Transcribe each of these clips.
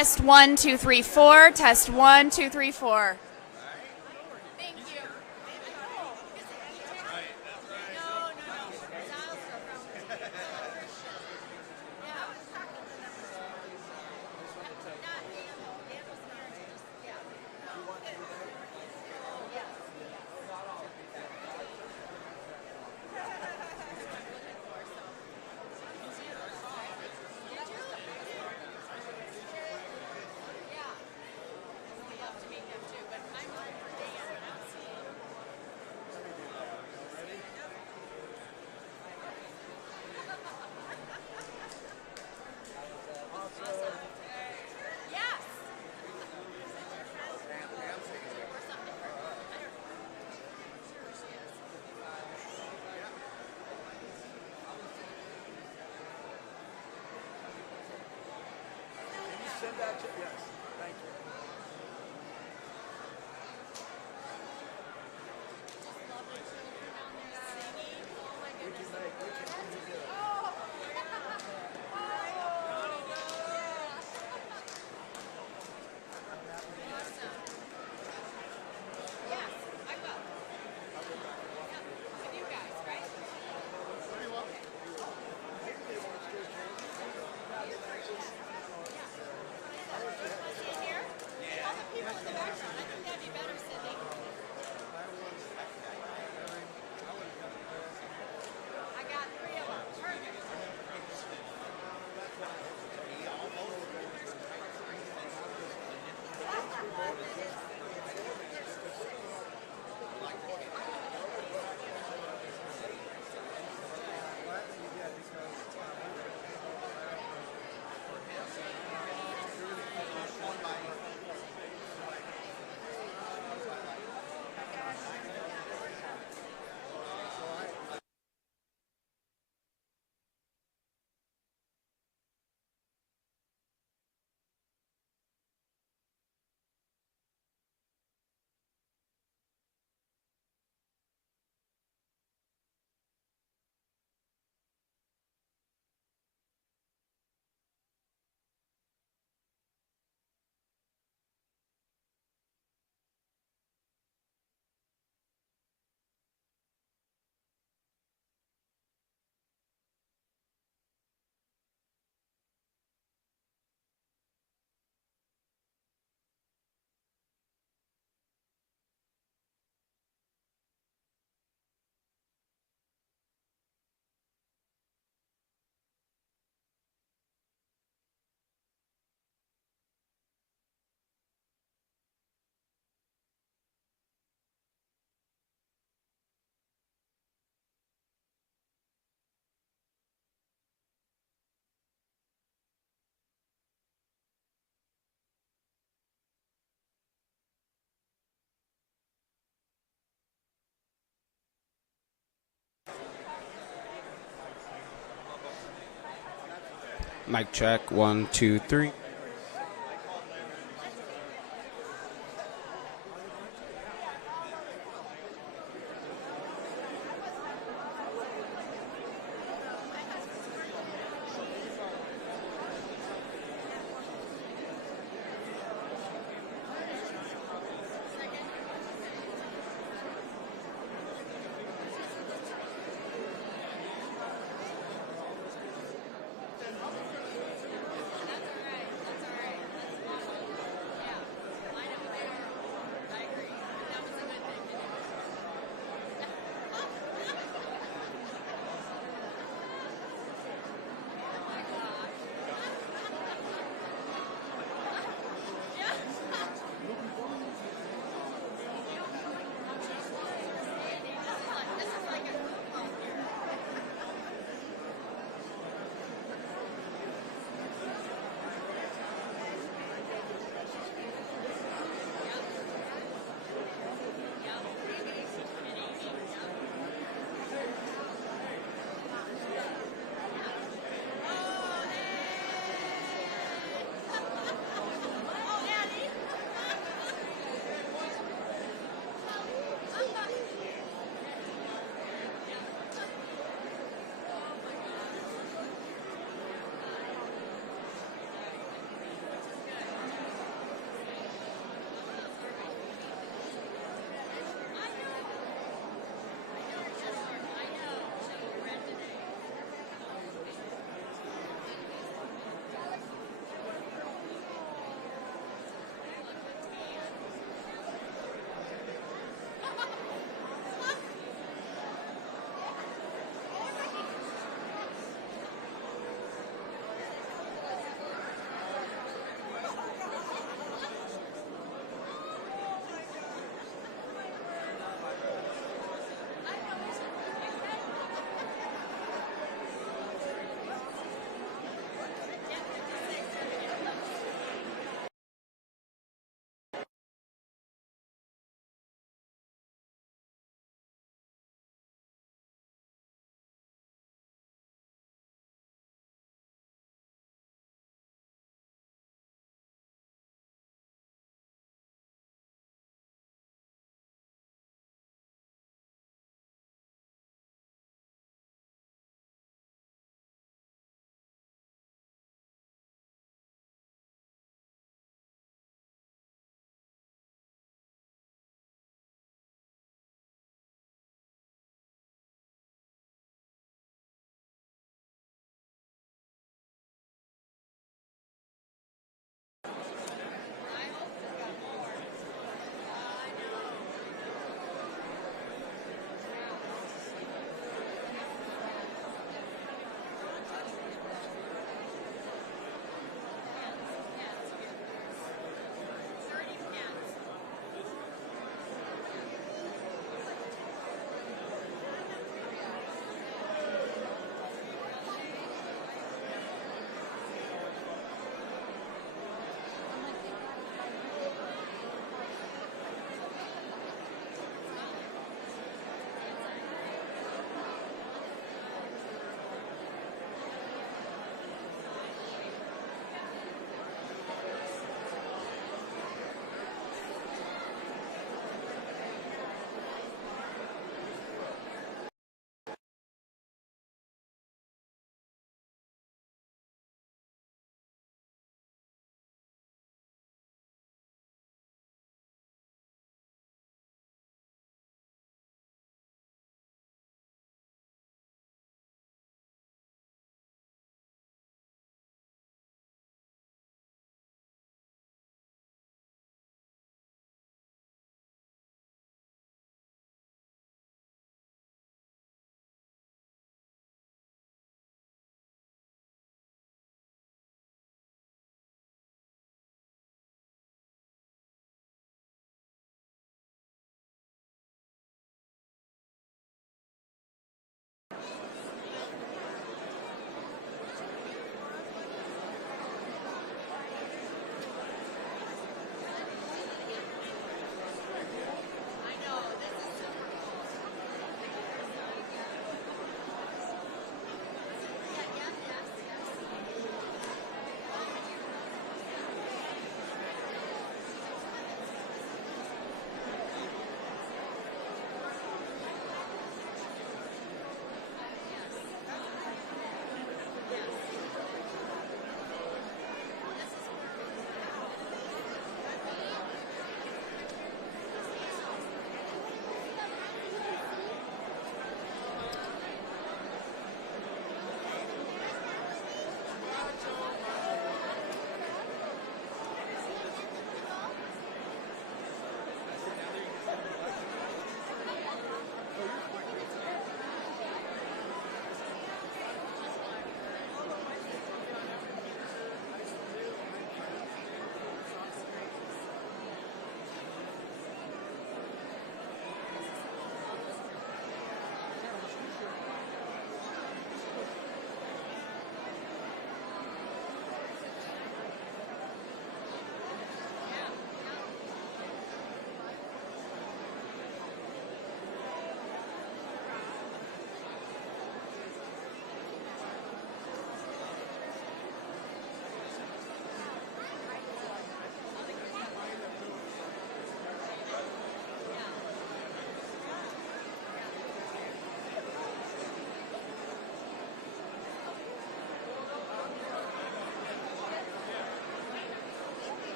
Test 1, 2, 3, 4. Test 1, 2, 3, 4. Thank you. Send that to, yes, thank you. Mic check, 1, 2, 3.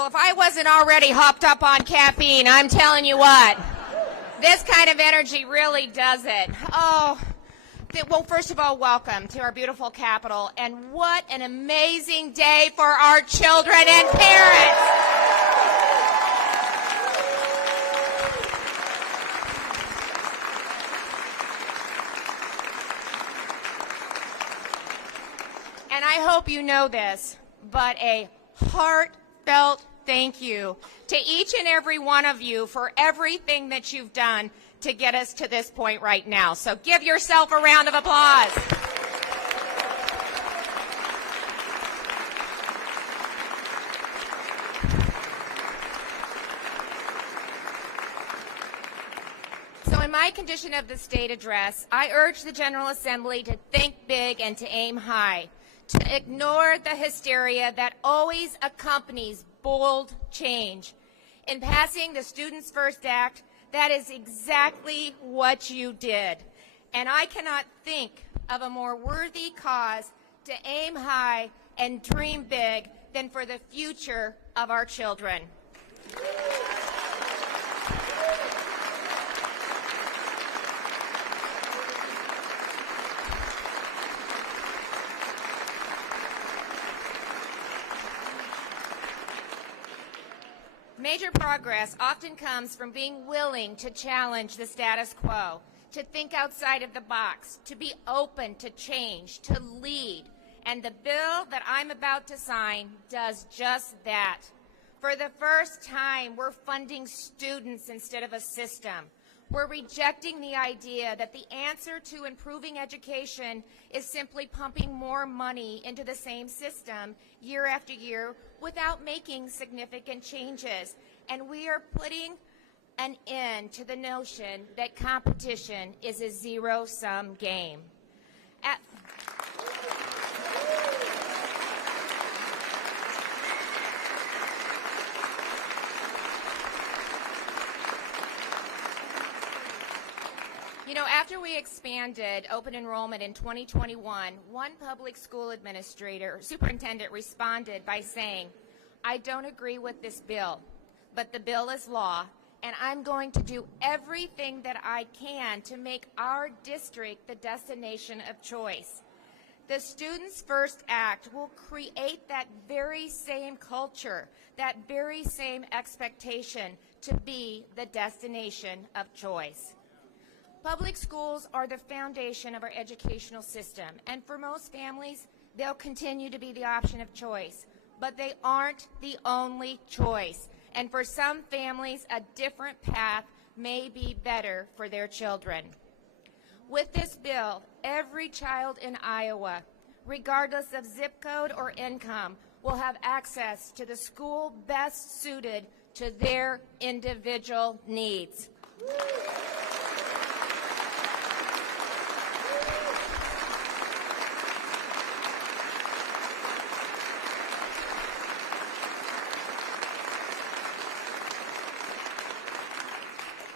Well, if I wasn't already hopped up on caffeine, I'm telling you what, this kind of energy really does it. Oh, well, first of all, welcome to our beautiful capital, and what an amazing day for our children and parents. And I hope you know this, but a heartfelt thank you to each and every one of you for everything that you've done to get us to this point right now. So give yourself a round of applause. So in my condition of the state address, I urge the General Assembly to think big and to aim high, to ignore the hysteria that always accompanies bold change. In passing the Students First Act, that is exactly what you did. And I cannot think of a more worthy cause to aim high and dream big than for the future of our children. Major progress often comes from being willing to challenge the status quo, to think outside of the box, to be open to change, to lead. And the bill that I'm about to sign does just that. For the first time, we're funding students instead of a system. We're rejecting the idea that the answer to improving education is simply pumping more money into the same system year after year without making significant changes. And we are putting an end to the notion that competition is a zero-sum game. You know, after we expanded open enrollment in 2021, one public school superintendent responded by saying, "I don't agree with this bill, but the bill is law, and I'm going to do everything that I can to make our district the destination of choice." The Students First Act will create that very same culture, that very same expectation to be the destination of choice. Public schools are the foundation of our educational system, and for most families, they'll continue to be the option of choice. But they aren't the only choice, and for some families, a different path may be better for their children. With this bill, every child in Iowa, regardless of zip code or income, will have access to the school best suited to their individual needs.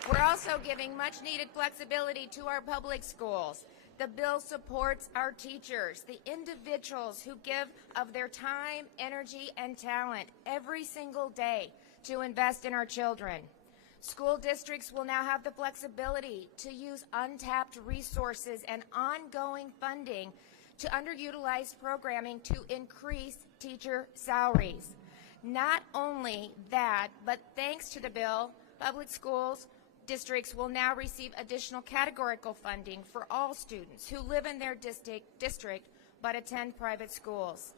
We're also giving much-needed flexibility to our public schools. The bill supports our teachers, the individuals who give of their time, energy, and talent every single day to invest in our children. School districts will now have the flexibility to use untapped resources and ongoing funding to underutilized programming to increase teacher salaries. Not only that, but thanks to the bill, public schools districts will now receive additional categorical funding for all students who live in their district but attend private schools.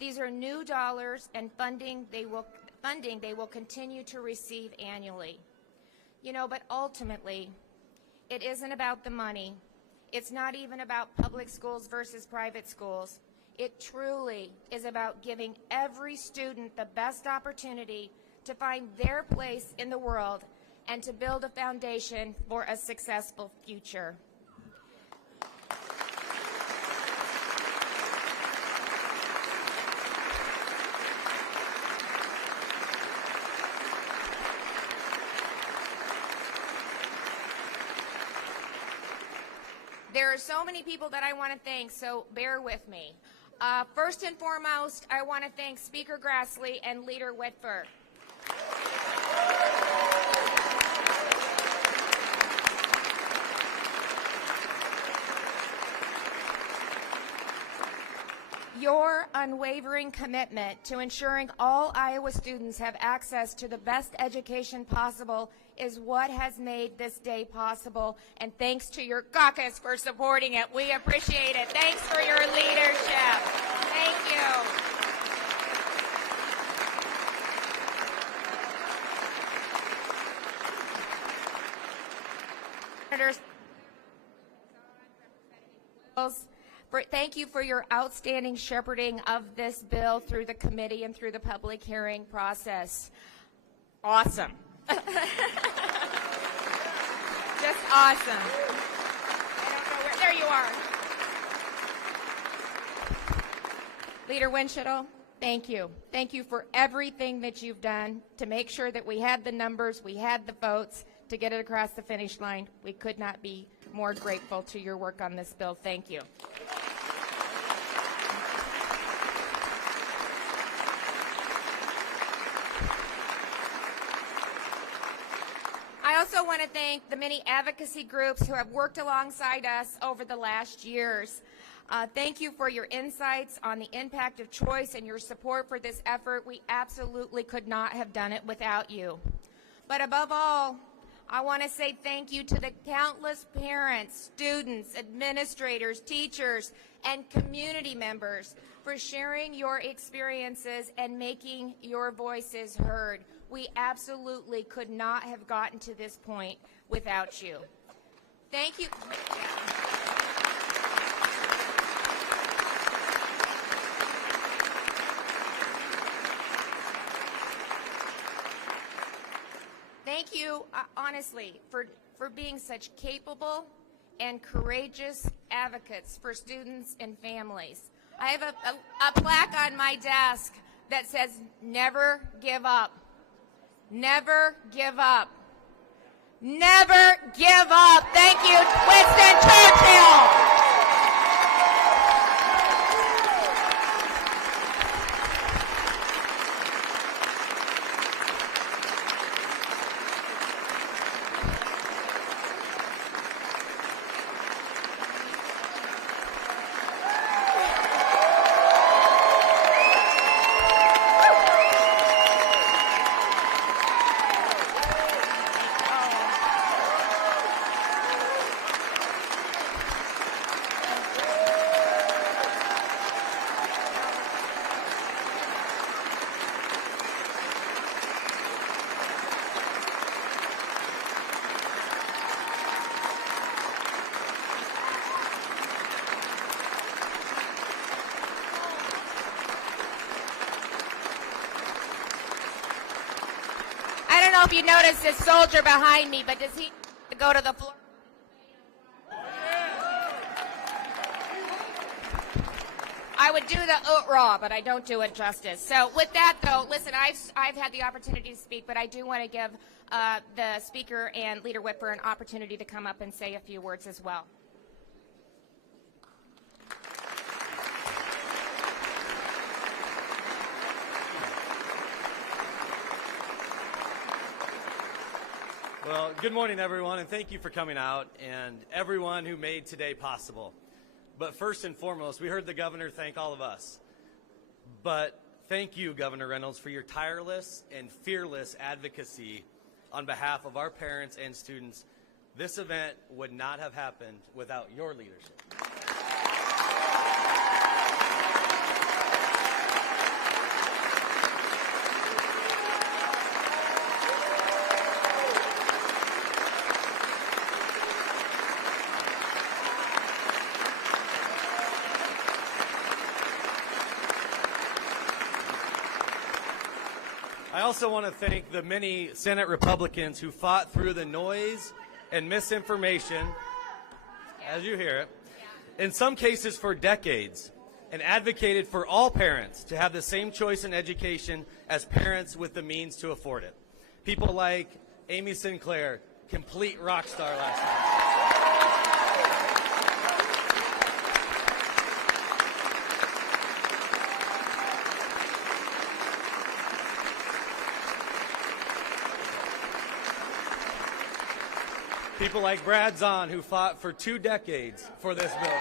These are new dollars and funding they will continue to receive annually. You know, but ultimately, it isn't about the money. It's not even about public schools versus private schools. It truly is about giving every student the best opportunity to find their place in the world and to build a foundation for a successful future. There are so many people that I want to thank, so bear with me. First and foremost, I want to thank Speaker Grassley and Leader Whitford. unwavering commitment to ensuring all Iowa students have access to the best education possible is what has made this day possible. And thanks to your caucus for supporting it. We appreciate it. Thanks for your leadership. Thank you. Senators, thank you for your outstanding shepherding of this bill through the committee and through the public hearing process. Awesome. Just awesome. I don't know where, there you are. Leader Winchittle, thank you. Thank you for everything that you've done to make sure that we had the numbers, we had the votes to get it across the finish line. We could not be more grateful to your work on this bill. Thank you. I also want to thank the many advocacy groups who have worked alongside us over the last years. Thank you for your insights on the impact of choice and your support for this effort. We absolutely could not have done it without you. But above all, I want to say thank you to the countless parents, students, administrators, teachers, and community members for sharing your experiences and making your voices heard. We absolutely could not have gotten to this point without you. Thank you. Thank you, honestly, for being such capable and courageous advocates for students and families. I have a plaque on my desk that says, "Never give up. Never give up. Never give up." Thank you, Winston Churchill. I don't know if you noticed this soldier behind me, but does he go to the floor? I would do the raw, but I don't do it justice. So with that, though, listen, I've had the opportunity to speak, but I do want to give the speaker and Leader Whitmer an opportunity to come up and say a few words as well. Well, good morning, everyone, and thank you for coming out and everyone who made today possible. But first and foremost, we heard the governor thank all of us. But thank you, Governor Reynolds, for your tireless and fearless advocacy on behalf of our parents and students. This event would not have happened without your leadership. I also want to thank the many Senate Republicans who fought through the noise and misinformation, as you hear it, in some cases for decades, and advocated for all parents to have the same choice in education as parents with the means to afford it. People like Amy Sinclair, complete rock star last night. People like Brad Zahn, who fought for 2 decades for this bill.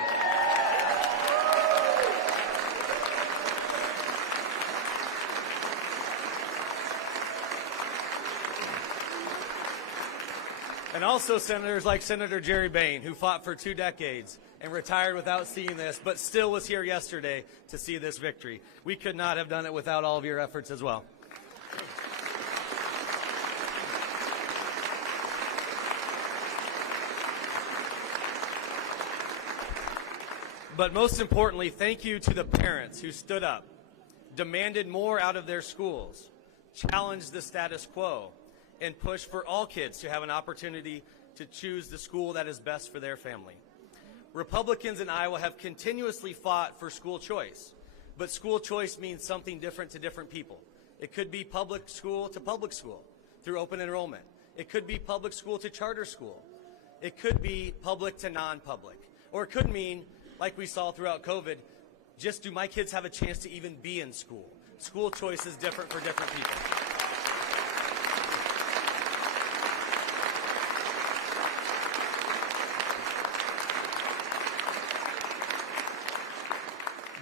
And also senators like Senator Jerry Bain, who fought for 2 decades and retired without seeing this, but still was here yesterday to see this victory. We could not have done it without all of your efforts as well. But most importantly, thank you to the parents who stood up, demanded more out of their schools, challenged the status quo, and pushed for all kids to have an opportunity to choose the school that is best for their family. Republicans in Iowa have continuously fought for school choice, but school choice means something different to different people. It could be public school to public school through open enrollment. It could be public school to charter school. It could be public to non-public. Or it could mean, like we saw throughout COVID, just do my kids have a chance to even be in school? School choice is different for different people.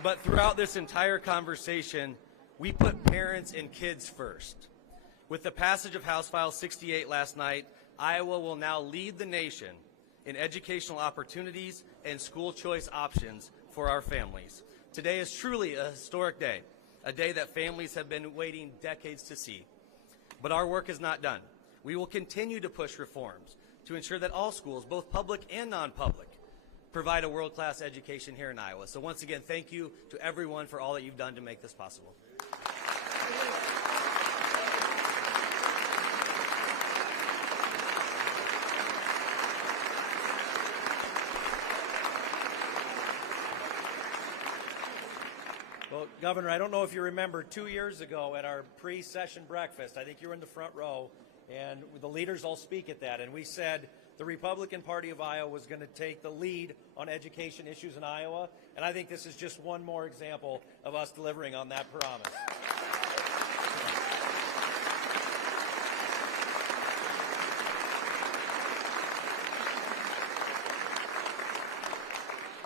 But throughout this entire conversation, we put parents and kids first. With the passage of House File 68 last night, Iowa will now lead the nation in educational opportunities and school choice options for our families. Today is truly a historic day, a day that families have been waiting decades to see. But our work is not done. We will continue to push reforms to ensure that all schools, both public and non-public, provide a world-class education here in Iowa. So once again, thank you to everyone for all that you've done to make this possible. Well, Governor, I don't know if you remember 2 years ago at our pre-session breakfast, I think you were in the front row, and the leaders all speak at that, and we said the Republican Party of Iowa was going to take the lead on education issues in Iowa, and I think this is just one more example of us delivering on that promise.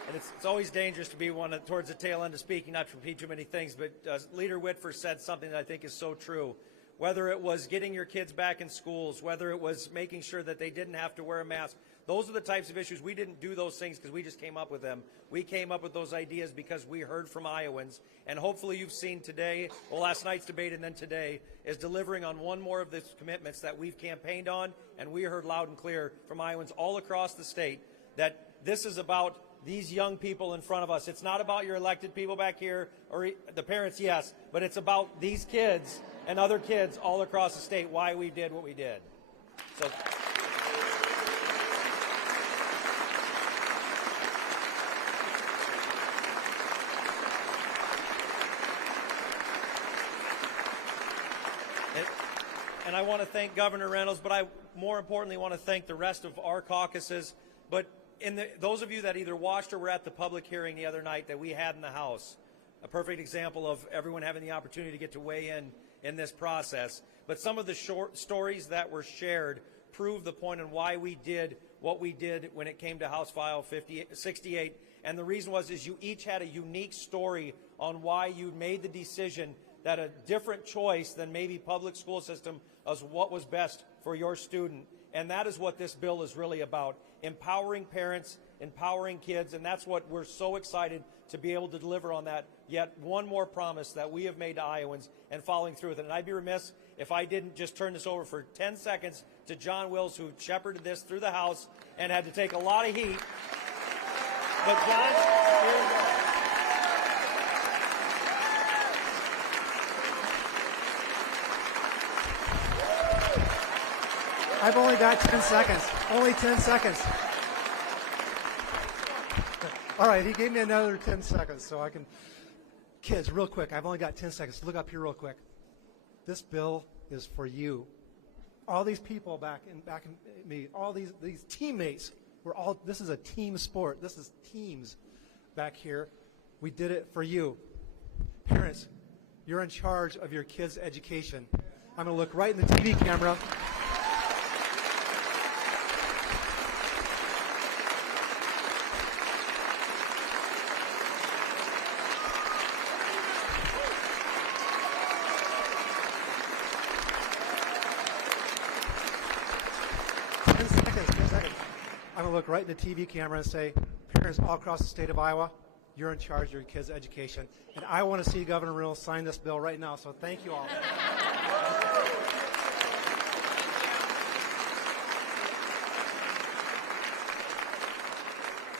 And it's always dangerous to be one towards the tail end of speaking, not to repeat too many things, but Leader Whitford said something that I think is so true. Whether it was getting your kids back in schools, whether it was making sure that they didn't have to wear a mask, those are the types of issues. We didn't do those things because we just came up with them. We came up with those ideas because we heard from Iowans. And hopefully you've seen today, well, last night's debate and then today, is delivering on one more of the commitments that we've campaigned on, and we heard loud and clear from Iowans all across the state that this is about these young people in front of us. It's not about your elected people back here, or the parents, yes, but it's about these kids and other kids all across the state, why we did what we did. So, and I want to thank Governor Reynolds, but I more importantly want to thank the rest of our caucuses. But those of you that either watched or were at the public hearing the other night that we had in the House, a perfect example of everyone having the opportunity to get to weigh in this process. But some of the short stories that were shared prove the point on why we did what we did when it came to House File 68. And the reason is you each had a unique story on why you made the decision that a different choice than maybe public school system was what was best for your student. And that is what this bill is really about, empowering parents, empowering kids, and that's what we're so excited to be able to deliver on that. Yet one more promise that we have made to Iowans and following through with it. And I'd be remiss if I didn't just turn this over for 10 seconds to John Wills, who shepherded this through the House and had to take a lot of heat. But John, here you go. I've only got 10 seconds. Only 10 seconds. All right, he gave me another 10 seconds so I can. Kids, real quick, I've only got 10 seconds. Look up here real quick. This bill is for you. All these people back in me, all these teammates, this is a team sport. This is teams back here. We did it for you. Parents, you're in charge of your kids' education. I'm going to look right in the TV camera. to look right in the TV camera and say, parents all across the state of Iowa, you're in charge of your kids' education. And I want to see Governor Reynolds sign this bill right now, so thank you all.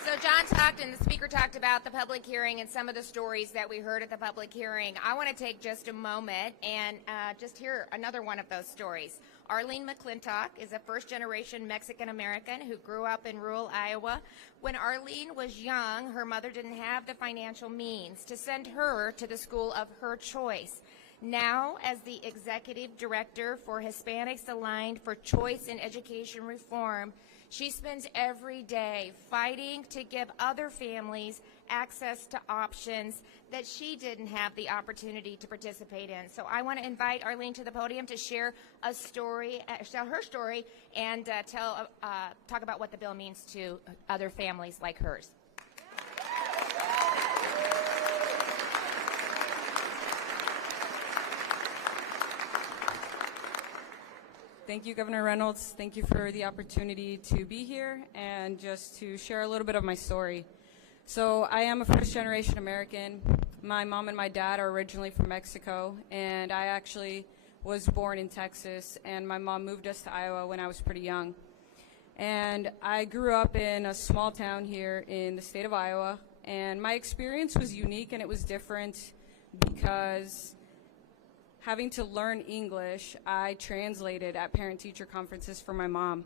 So John talked and the speaker talked about the public hearing and some of the stories that we heard at the public hearing. I want to take just a moment and just hear another one of those stories. Arlene McClintock is a first-generation Mexican-American who grew up in rural Iowa. When Arlene was young, her mother didn't have the financial means to send her to the school of her choice. Now, as the executive director for Hispanics Aligned for Choice in Education Reform, she spends every day fighting to give other families access to options that she didn't have the opportunity to participate in. So I want to invite Arlene to the podium to share a story, tell her story, and talk about what the bill means to other families like hers. Thank you, Governor Reynolds. Thank you for the opportunity to be here and just to share a little bit of my story. So I am a first-generation American. My mom and my dad are originally from Mexico, and I actually was born in Texas, and my mom moved us to Iowa when I was pretty young. And I grew up in a small town here in the state of Iowa, and my experience was unique and it was different because having to learn English, I translated at parent-teacher conferences for my mom.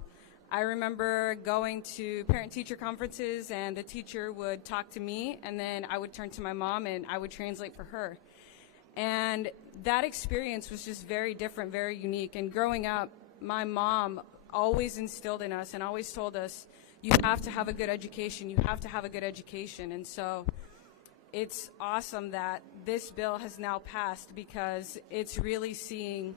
I remember going to parent-teacher conferences and the teacher would talk to me and then I would turn to my mom and I would translate for her. And that experience was just very different, very unique. And growing up, my mom always instilled in us and always told us, you have to have a good education, you have to have a good education. And so it's awesome that this bill has now passed because it's really seeing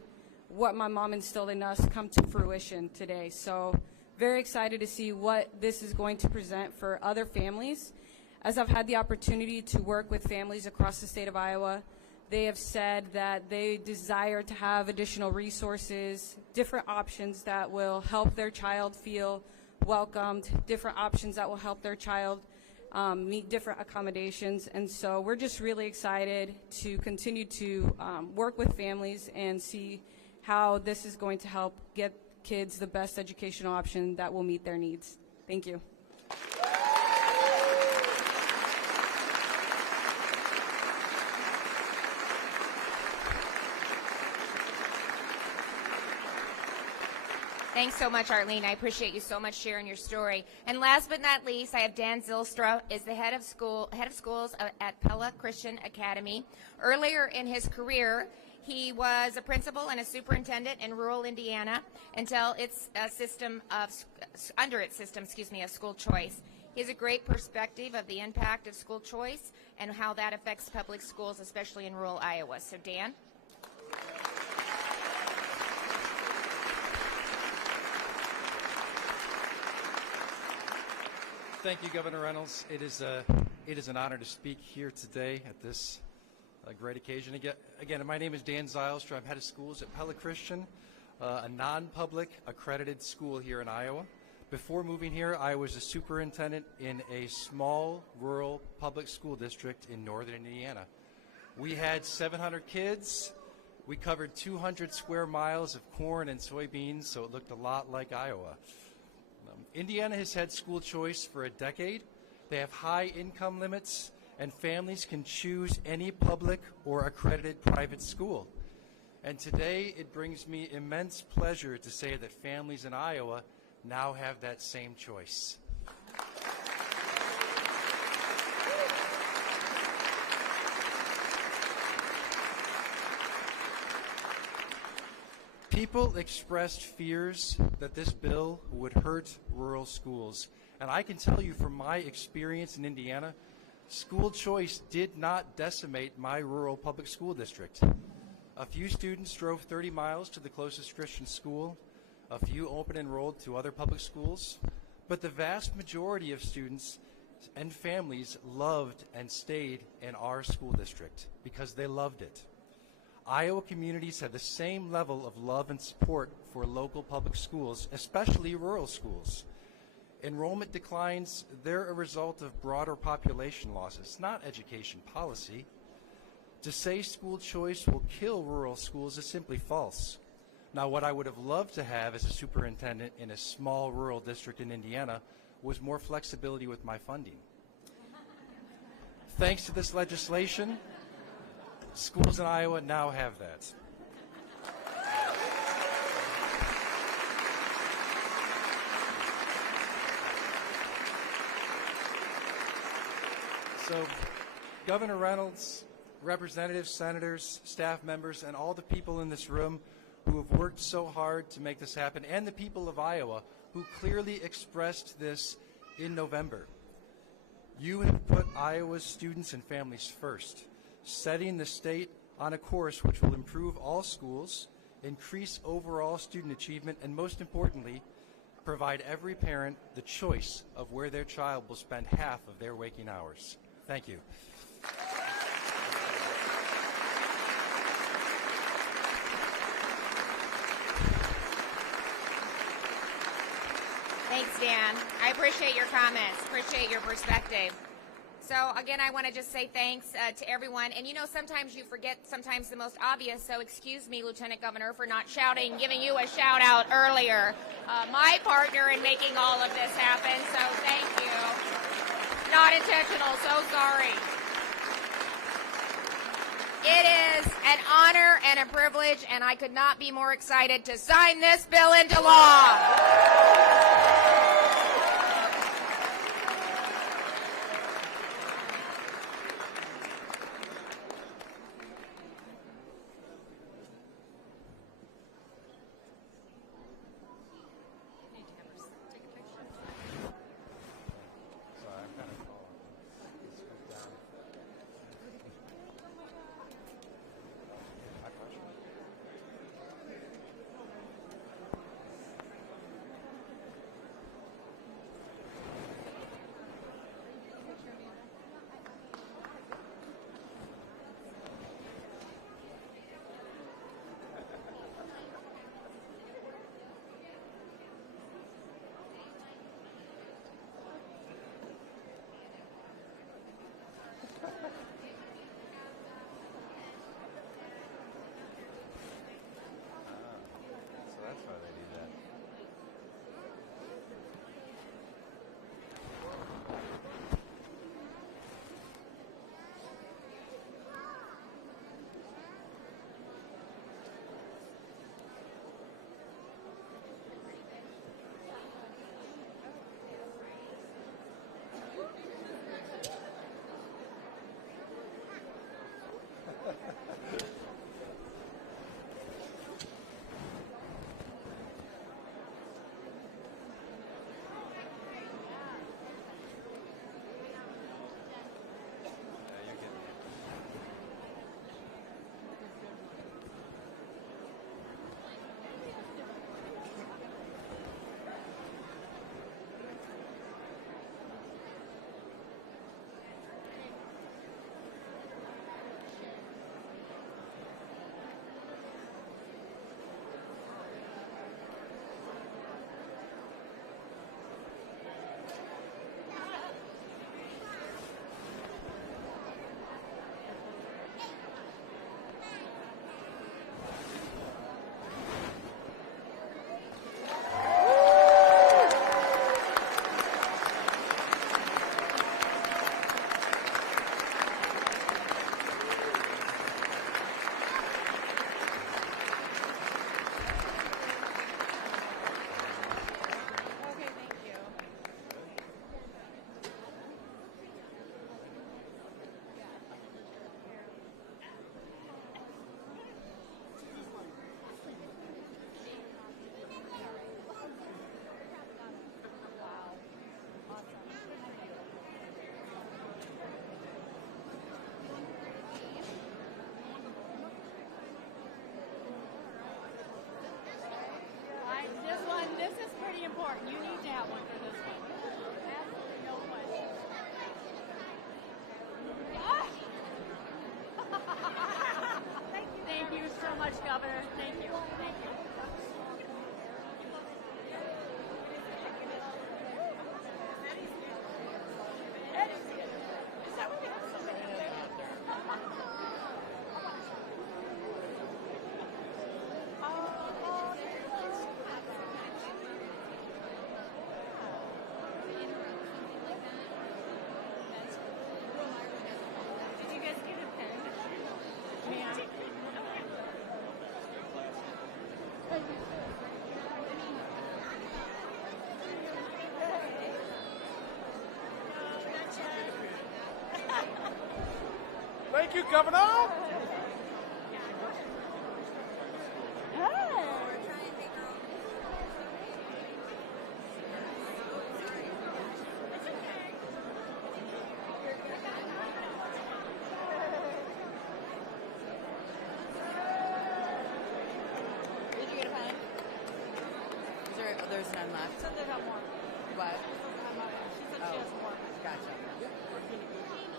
what my mom instilled in us come to fruition today. So very excited to see what this is going to present for other families. As I've had the opportunity to work with families across the state of Iowa, they have said that they desire to have additional resources, different options that will help their child feel welcomed, different options that will help their child meet different accommodations. And so we're just really excited to continue to work with families and see how this is going to help get kids the best educational option that will meet their needs. Thank you. Thanks so much, Arlene. I appreciate you so much sharing your story. And last but not least, I have Dan Zylstra, is the head of schools at Pella Christian Academy. Earlier in his career, he was a principal and a superintendent in rural Indiana until under its system of school choice. He has a great perspective of the impact of school choice and how that affects public schools, especially in rural Iowa. So, Dan. Thank you, Governor Reynolds. It is an honor to speak here today at this great occasion. Again, my name is Dan Zylstra. I'm head of schools at Pella Christian, a non-public accredited school here in Iowa. Before moving here, I was a superintendent in a small rural public school district in northern Indiana. We had 700 kids. We covered 200 square miles of corn and soybeans, so it looked a lot like Iowa. Indiana has had school choice for a decade. They have high income limits, and families can choose any public or accredited private school. And today, it brings me immense pleasure to say that families in Iowa now have that same choice. People expressed fears that this bill would hurt rural schools. And I can tell you from my experience in Indiana, school choice did not decimate my rural public school district. A few students drove 30 miles to the closest Christian school. A few open enrolled to other public schools. But the vast majority of students and families loved and stayed in our school district because they loved it. Iowa communities have the same level of love and support for local public schools, especially rural schools. Enrollment declines, they're a result of broader population losses, not education policy. To say school choice will kill rural schools is simply false. Now, what I would have loved to have as a superintendent in a small rural district in Indiana was more flexibility with my funding. Thanks to this legislation, schools in Iowa now have that. So, Governor Reynolds, representatives, senators, staff members, and all the people in this room who have worked so hard to make this happen, and the people of Iowa who clearly expressed this in November. You have put Iowa's students and families first, setting the state on a course which will improve all schools, increase overall student achievement, and most importantly, provide every parent the choice of where their child will spend half of their waking hours. Thank you. Thanks, Dan. I appreciate your comments, appreciate your perspective. So again, I want to just say thanks to everyone. And you know, sometimes you forget sometimes the most obvious, so excuse me, Lieutenant Governor, for not shouting, giving you a shout out earlier. My partner in making all of this happen, so thank you. Not intentional, so sorry. It is an honor and a privilege, and I could not be more excited to sign this bill into law. important. You need to have one for this one. Absolutely no question. Thank you so much, Governor. Thank you. Thank you. you, Governor. Did you get a pen? Is there, oh, there's none left. She said they have more. What? She said she has more. Gotcha.